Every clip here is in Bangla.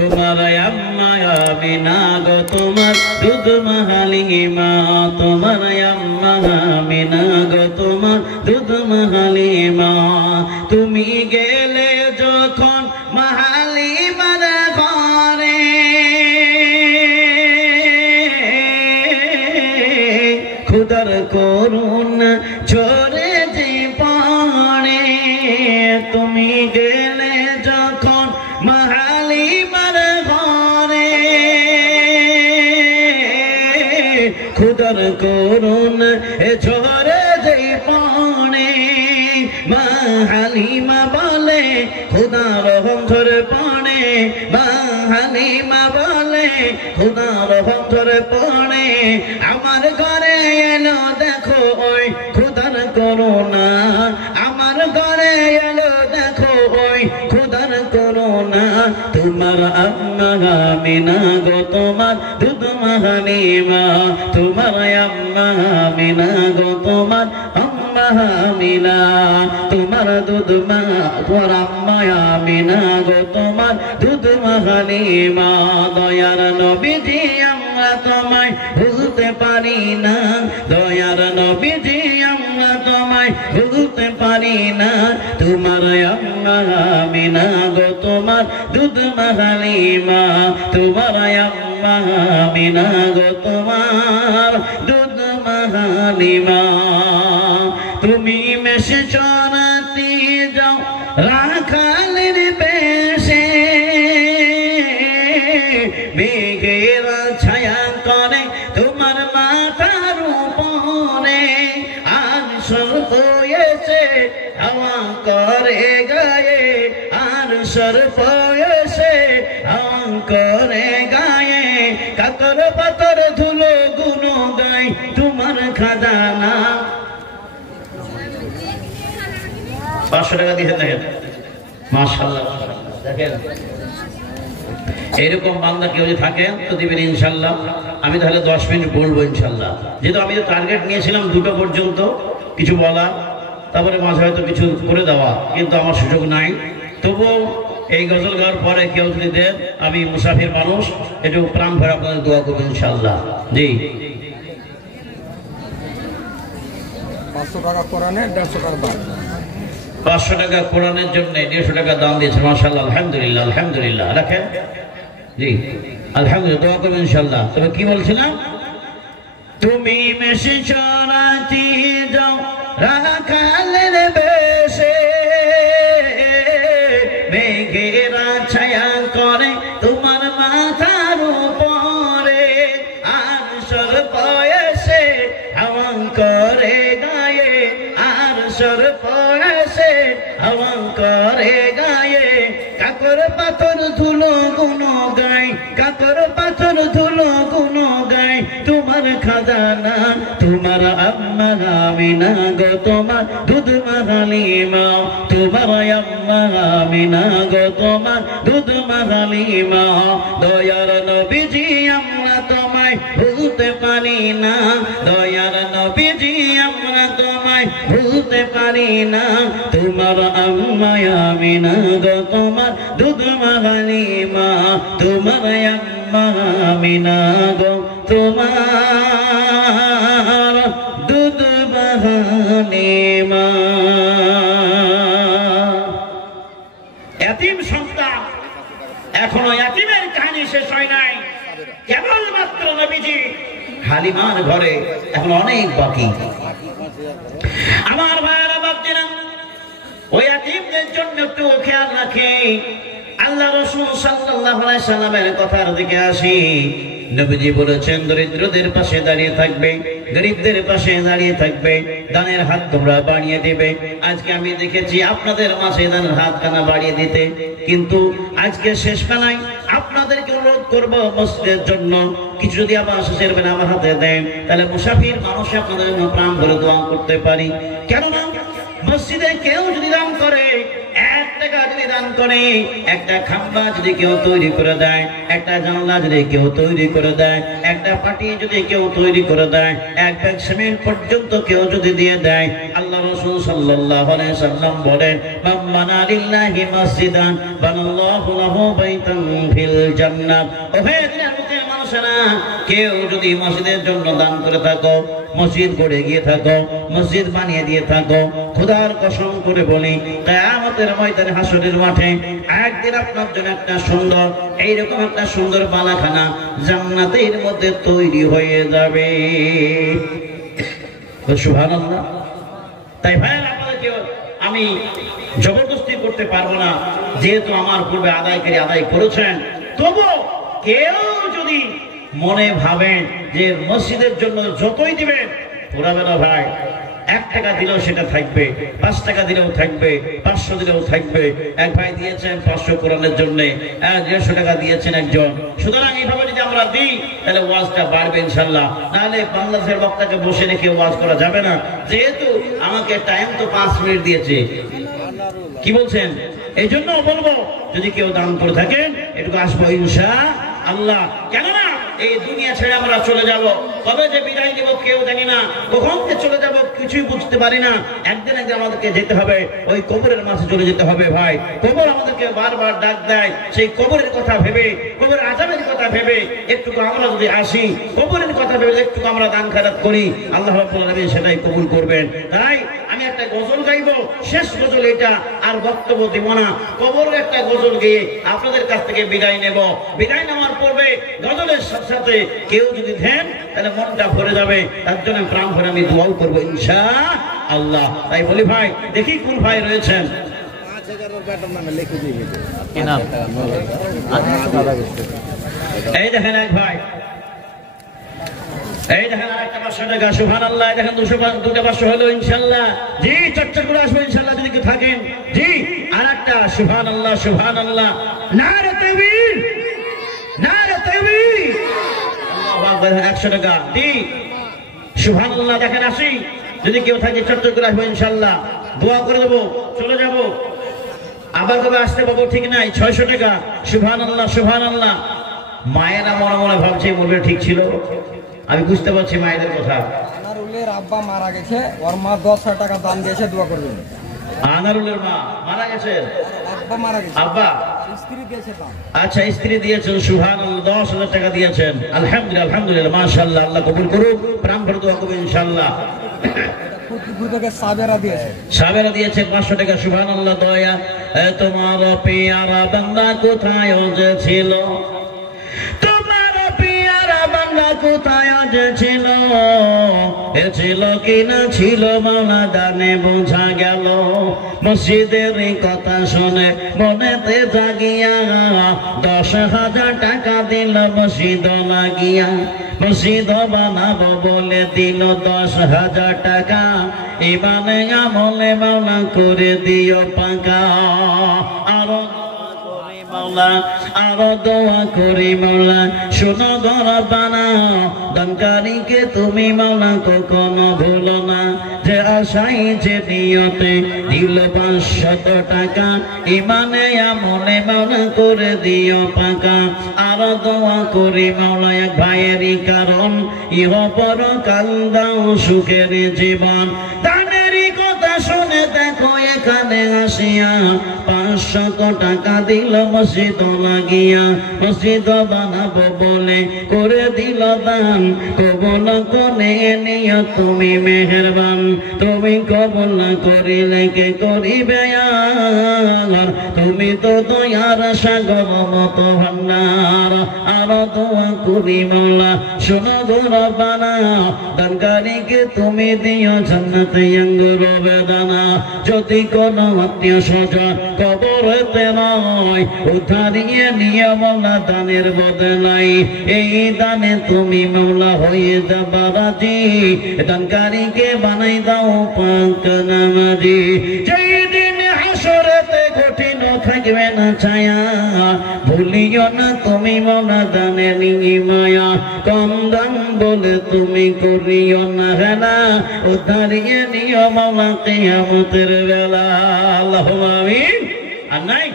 তোমার আম্মা আমিনা গো তোমার দুধ মা হালিমা, তোমার আম্মা আমিনা গো তোমার দুধ মা হালিমা। তুমি গেলে যখন মা হালিমার ঘরে, খুদার করুণা ঝরে যে পড়ে, তুমি গেলে যখন মা হালিমার ঘরে, খুদার করুণা ঝরে যে পড়ে। মা হালিমা বলে খুদার রহম ঝরে পড়ে, মা হালিমা বলে খুদার রহম ঝরে পড়ে। আমার ঘরে এলো দেখো ওই খুদার করুণা, আমার ঘরে এলো দেখো ওই খুদার করুণা। তোমার আম্মা আমিনা গো তোমার দুধ মা হালিমা, তোমার আম্মা আমিনা গো তোমার আম্মা আমিনা, তোমার দুধ মা, তোমার আম্মা আমিনা গো তোমার দুধ মা হালিমা। দয়ার নবীজি আমরা তোমায় ভুলতে পারি না, দয়ার নবীজি আমরা তোমায় ভুলতে পারি না। তোমার আম্মা আমিনা গো তোমার দুধ মা হালিমা, তোমার আম্মা আমিনা গো তোমার দুধ মা হালিমা। তুমি মেশে চরাতে যাও রাখালের বেশে, মেঘের ছায়া করে তোমার মাথার উপরে, আর সর্প এসে হাওয়া করে গায়ে, আর সর্প এসে হাওয়া করে গায়ে। কাতর পাতর ধুলো গুনো গায় তোমার খাজানা। 500 টাকা দিয়ে দেখেন, মাশাআল্লাহ দেখেন। এইরকম বান্দা কেউ যদি থাকেন তো দিবেন ইনশাল্লাহ। আমি তাহলে 10 মিনিট বলবো ইনশাল্লাহ, যেহেতু আমি তো টার্গেট নিয়েছিলাম 2টা পর্যন্ত কিছু বলা, তারপরে মাঝে হয়তো কিছু করে দেওয়া, কিন্তু আমার সুযোগ নাই। তবুও এই গজল গাওয়ার পরে কেউ যদি দেন, আমি মুসাফির মানুষ, একটু প্রাণ ভরে আপনাদের দোয়া করবো ইনশাল্লাহ। জি 500 টাকা কোরআনে, 150 টাকা দাম। 500 টাকা কোরআনের জন্য 150 টাকা দাম দিয়েছে, মাশাআল্লাহ, আলহামদুলিল্লাহ, আলহামদুলিল্লাহ। রাখেন জি, আলহামদুলিল্লাহ, দোয়া করবেন ইনশাআল্লাহ। তবে কি বলছিলাম, তুমি মেশে চরাতে যাও রাখালের বেশে, মেঘেরা ছায়া করে তোমার মাথার উপরে, আর সর্প এসে হাওয়া করে গায়ে, আর সর্প এসে হাওয়া করে গায়ে। কাকর পাথর ধুলো গুনো গায়, কাকর পাথর ধুলো গুনো গায় তোমার খাজানা। তোমার আম্মা আমিনা গো তোমার দুধ মা হালিমা, তোমার আম্মা আমিনা গো তোমার দুধ মা হালিমা। দয়ার নবীজি আমরা তোমায় ভুলতে পারি না, দয়ার নবীজি আমরা তোমায় ভুলতে পারি না। তোমার আম্মা আমিনা গো তোমার দুধ মা হালিমা, তোমার আম্মা আমিনা গো তোমার দুধ মা হালিমা। এতিম সন্তান, এখনো এতিমের কাহিনী শেষ হয় নাই, কেবলমাত্র নবীজি হালিমার ঘরে এখন অনেক বাকি। আমার ভাইয়েরা ভাবছিলাম ওই এতিমদের জন্য একটু খেয়াল রাখি। আল্লাহ রাসূল সাল্লাল্লাহু আলাইহি সাল্লামের কথার দিকে আসি। নবীজি বলেছেন দরিদ্রদের পাশে দাঁড়িয়ে থাকবে, গরিবদের পাশে দাঁড়িয়ে থাকবে, দানের হাত তোমরা বাড়িয়ে দেবে। আজকে আমি দেখেছি আপনাদের মাঝে দানের হাত কানা বাড়িয়ে দিতে, কিন্তু আজকে শেষ বেলায় আপনাদেরকে অনুরোধ করবো মসজিদের জন্য কিছু যদি আবার শেষের বেলা আমার হাতে দেন, তাহলে মুসাফির মানুষ আপনাদের জন্য প্রাণ ভরে দোয়া করতে পারি। কেননা মসজিদে কেউ যদি দান করে, 1 টাকা যদি দান করে, একটা খাম্বা যদি কেউ তৈরি করে দেয়, একটা জানলা যদি কেউ তৈরি করে দেয়, একটা পাটি যদি কেউ তৈরি করে দেয়, এক ব্যাগ সিমেন্ট পর্যন্ত কেউ যদি দিয়ে দেয়, আল্লাহ রাসূল সাল্লাল্লাহু আলাইহি সাল্লাম বলেন, মান বানা লিল্লাহি মসজিদান বানাল্লাহু লাহু বাইতান ফিল জান্নাত। ওহে দুনিয়ার মুখের মানুষেরা, কেউ যদি মসজিদের জন্য দান করে থাকো, মসজিদ গড়ে গিয়ে থাকো, মসজিদ বানিয়ে দিয়ে থাকো, খোদার কসম করে বলি, কিয়ামতের ময়দানে হাসরের মাঠে একদিন আপনার জন্য একটা সুন্দর, এইরকম একটা সুন্দর বালাখানা জান্নাতের মধ্যে তৈরি হয়ে যাবে। সুবহানাল্লাহ। তাই ভাই আপনাদেরকে আমি জবরদস্তি করতে পারবো না, যেহেতু আমার পূর্বে আদায়কারী আদায় করেছেন। তবু কেউ যদি মনে ভাবেন যে মসজিদের জন্য যতই দিবেন পুরাবে না ভাই, 1 টাকা দিলেও সেটা থাকবে, 5 টাকা দিলেও থাকবে, 500 দিলেও থাকবে। এক ভাই দিয়েছেন 500 কোরআনের জন্য, 150 টাকা দিয়েছেন একজন। সুতরাং এইভাবে যদি আমরা দিই তাহলে ওয়াজটা বাড়বে ইনশাল্লাহ। নাহলে বাংলাদেশের বক্তাকে বসে রেখে ওয়াজ করা যাবে না, যেহেতু আমাকে টাইম তো 5 মিনিট দিয়েছে। কি বলছেন? এই জন্য বলবো, যদি কেউ দান করে থাকেন এটুকু আসবো ইনশাআল্লাহ। কেননা এই দুনিয়া ছেড়ে আমরা চলে যাব, কবে যে বিদায় নিব কেউ জানি না, কখন যে চলে যাব কিছুই বুঝতে পারি না। একদিন আমাদেরকে যেতে হবে, ওই কবরের মাঝে চলে যেতে হবে ভাই। কবর আমাদেরকে বারবার ডাক দেয়, সেই কবরের কথা ভেবে, কবরের আযাবের কথা ভেবে একটু আমরা যদি আসি, কবরের কথা ভেবে একটু আমরা দান খেরাত করি, আল্লাহ রাব্বুল আলামিন সেটাই কবুল করবেন। তাই আমি একটা গজল গাইবো, শেষ গজল এটা, আর বক্তব্য দিব না। কবরের একটা গজল গেয়ে আপনাদের কাছ থেকে বিদায় নেব। বিদায় নেওয়ার পূর্বে গজলের সাথে কেউ যদি দেন তাহলে মনটা ভরে যাবে, তার জন্য প্রাণ ভরে আমি দোয়াও করবো ইনশাআল্লাহ। তাই বলি ভাই, দেখি কোন ভাই রয়েছেন। এই দেখেন এক ভাই, এই দেখেন আরেকটা 500 টাকা। সুবহানাল্লাহ। দেখেন 200 500 হলো ইনশাআল্লাহ। জি, চর্চা করে আসবো ইনশাআল্লাহ যদি কেউ থাকেন। জি, আরেকটা। সুবহানাল্লাহ, সুবহানাল্লাহ। নারে তাকবীর, নারে তাকবীর। আল্লাহু আকবার। 100 টাকা। জি, সুবহানাল্লাহ। দেখেন আসি, যদি কেউ থাকে চর্চা করে আসবো ইনশাআল্লাহ, দোয়া করে দেবো, চলে যাব। আবার কবে আসতে পাবো ঠিক নাই। 600 টাকা। সুবহানাল্লাহ, সুবহানাল্লাহ। মায়েরা মনে মনে ভাবছে বলবে ঠিক ছিল, আমি বুঝতে পারছি মায়েদের কথা। আনারুলের আব্বা মারা গেছে, ওর মা 10,000 টাকা দান দিয়েছে, দোয়া করবেন। আনারুলের মা মারা গেছেন, আব্বা মারা গেছে, আব্বা স্ত্রী দিয়েছে দান। আচ্ছা, স্ত্রী দিয়েছেন। সুবহানাল্লাহ। 10,000 টাকা দিয়েছেন। আলহামদুলিল্লাহ, আলহামদুলিল্লাহ, মাশাআল্লাহ। আল্লাহ কবুল করুক, প্রাণ ভরে দোয়া করবেন ইনশাআল্লাহ। সাবেরা দিয়েছে, সাবেরা দিয়েছেন 500 টাকা। সুবহানাল্লাহ। দয়া তোমার পিয়ারা বান্দা কোথায় যে ছিল, তোমার পিয়ারা বান্দা কোথায় যে ছিল, এ ছিল কিনা ছিল মাওলা দানে বোঝা গেল। মসজিদের কথা শুনে মনেতে জাগিয়া 10,000 টাকা দিল মসজিদ লাগিয়া। মসজিদ বানাবো বলে দিল 10,000 টাকা, ইমানে আমলে মাওলা করে দিও পাকা। আরো মাওলা, আরো দোয়া করি মাওলা, শোনো গরবানা, দানকারীকে তুমি মাওলা কখনো ভুলো না। যে আশাই যে নিয়তে দিল 500 টাকা, ইমানে আমলে মাওলা করে দিও পাকা। আরো দোয়া করি মাওলা এক ভাইয়েরই কারণ, ইহ পরকাল দাও সুখের জীবন। দানেরই কথা শুনে দেখো এখানে আসিয়া 500 টাকা দিল মসজিদ লাগিয়া। মসজিদ বানাবো বলে করে দিল দান, কবুল করে নিও তুমি মেহেরবান। তুমি কবুল করিলে কে করিবে আর, তুমি তো দয়ার সাগর মতো ভান্ডার। আরো দোয়া করি মাওলা, শোনো গরবানা, দানকারীকে তুমি দিও জান্নাতে আঙ্গুর বেদানা। যদি কোনো আত্মীয় স্বজন কবরেতে নয়, উদ্ধারিয়ে নিয়ে মাওলা দানের বদলাই। এই দানে তুমি মাওলা হয়ে যাবা রাজি, দানকারীকে বানাই দাও পাক নামাজি। যেই দিন হাসরেতে কঠিন থাকবে না ছায়া, ভুলিও না তুমি মাওলা দানের মায়া। কম দাম বলে তুমি করিও না হেলা, উদ্ধারিয়ে নিও মাওলা কিয়ামতের বেলা। আল্লাহুম্মা আমিন। আর নাই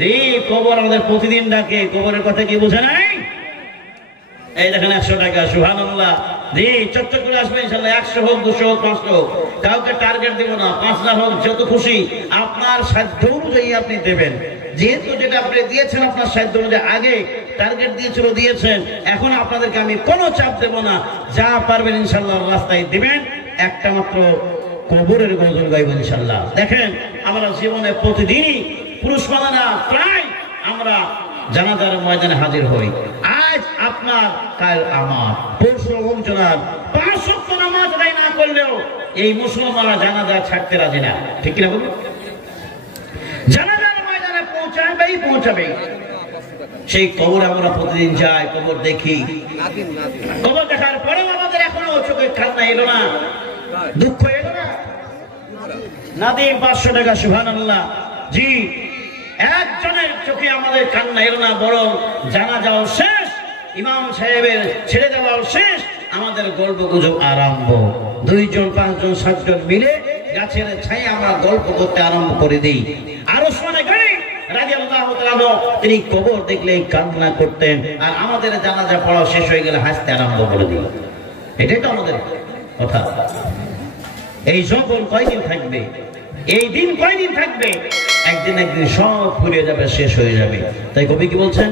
যে কবর আমাদের প্রতিদিন ডাকে, কবরের কথা কি বোঝে নাই? এই দেখেন 100 টাকা, সুবহানাল্লাহ। জি, চটচট করে আসবে ইনশাআল্লাহ। 100 হোক, 200 হোক, 500 হোক, কাউকে টার্গেট দেব না। 5 লাখ হোক, যত খুশি আপনার সাধ্য অনুযায়ী আপনি দেবেন। যেহেতু যেটা আপনি দিয়েছেন আপনার সাধ্য অনুযায়ী, আগে টার্গেট দিয়েছেন, এখন আপনাদেরকে আমি কোনো চাপ দেব না। যা পারবেন ইনশাআল্লাহ রাস্তায় দিবেন। একটা মাত্র কবরের গজল গাইব ইনশাআল্লাহ। দেখেন আমরা জীবনে প্রতিদিনই পুরুষ মালানা প্রায় আমরা জানাজার ময়দানে হাজির হই। আজ আপনার, কাল আমার, পরশু অমুকজনার। 5 ওয়াক্ত নামাজ আদায় না করলেও এই মুসলমানরা জানাজা ছাড়তে রাজি না, ঠিক কিনা বলুন? জানাজার ময়দানে পৌঁছাবেই। সেই কবর আমরা প্রতিদিন যাই, কবর দেখি। কবর দেখার পরেও আমাদের এখনো চোখে কান্না এলো না, দুঃখ এলো না। নাদিম 500 টাকা, সুবহানাল্লাহ। জি, একজনের চোখে আমাদের কান্না এলো না, বরং জানাজাও শেষ, ইমাম সাহেবের ছেড়ে দেওয়াও শেষ, আমাদের গল্প গুজব আরম্ভ। 2 জন 5 জন 7 জন মিলে গাছের ছায়ে আমরা গল্প করতে আরম্ভ করে দিই। আর ওসমান গনি রাদিয়াল্লাহু তাআলা তিনি কবর দেখলেই কান্না করতেন, আর আমাদের জানাজা পড়া শেষ হয়ে গেলে হাসতে আরম্ভ করে দিই। এটাই তো আমাদের কথা। এই যৌবন কয়দিন থাকবে? এই দিন কয়দিন থাকবে? একদিন সব ফুরিয়ে যাবে, শেষ হয়ে যাবে। তাই কবি কি বলছেন?